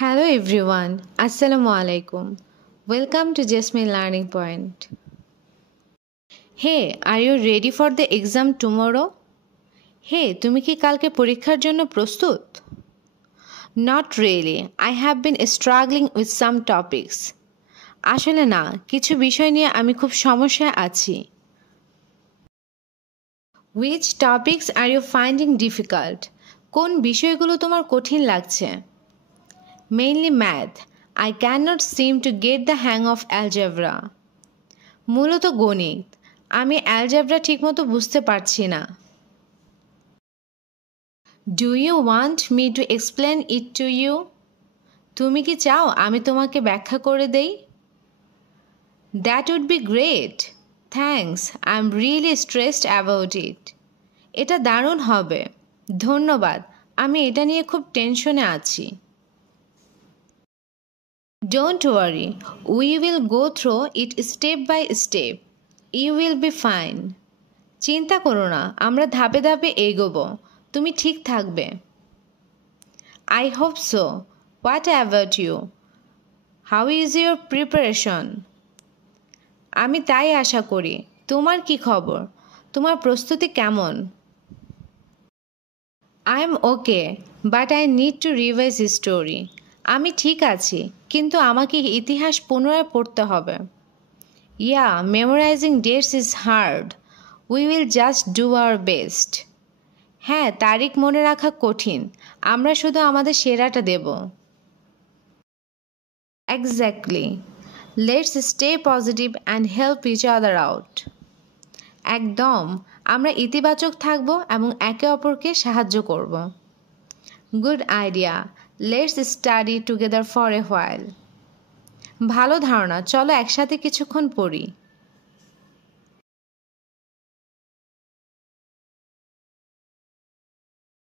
Hello everyone, Assalamu alaikum. Welcome to Jasmine Learning Point. Hey, are you ready for the exam tomorrow? Hey, তুমি কি কালকে পরীক্ষার জন্য প্রস্তুত? Not really. I have been struggling with some topics. আসলে না, কিছু বিষয় নিয়ে আমি খুব সমস্যায় আছি. Which topics are you finding difficult? কোন বিষয়গুলো তোমার কঠিন লাগছে? Mainly math. I cannot seem to get the hang of algebra. মূলত গণিত। আমি অ্যালজেব্রা ঠিকমতো বুঝতে পারছি না। Do you want me to explain it to you? তুমি কি চাও আমি তোমাকে ব্যাখ্যা করে দেই? That would be great. Thanks. I'm really stressed about it. এটা দারুণ হবে। ধন্যবাদ। আমি এটা নিয়ে খুব টেনশনে আছি। Don't worry. We will go through it step by step. You will be fine. চিন্তা করো না, আমরা ধাপে ধাপে এগোবো। তুমি ঠিক থাকবে। I hope so. What about you? How is your preparation? আমি তাই আশা করি। তোমার কি খবর? তোমার প্রস্তুতি কেমন? I am okay, but I need to revise history. আমি ঠিক আছি, কিন্তু আমাকে ইতিহাস পুনরায় পড়তে হবে। Yeah, memorizing dates is hard. We will just do our best. হ্যাঁ, তারিখ মনে রাখা কঠিন। আমরা শুধু আমাদের সেরাটা দেব। Exactly. Let's stay positive and help each other out. একদম। আমরা ইতিবাচক থাকব এবং একে অপরকে সাহায্য করব। Good idea. Let's study together for a while. ভালো ধারণা, চলো একসাথে কিছুক্ষণ পড়ি।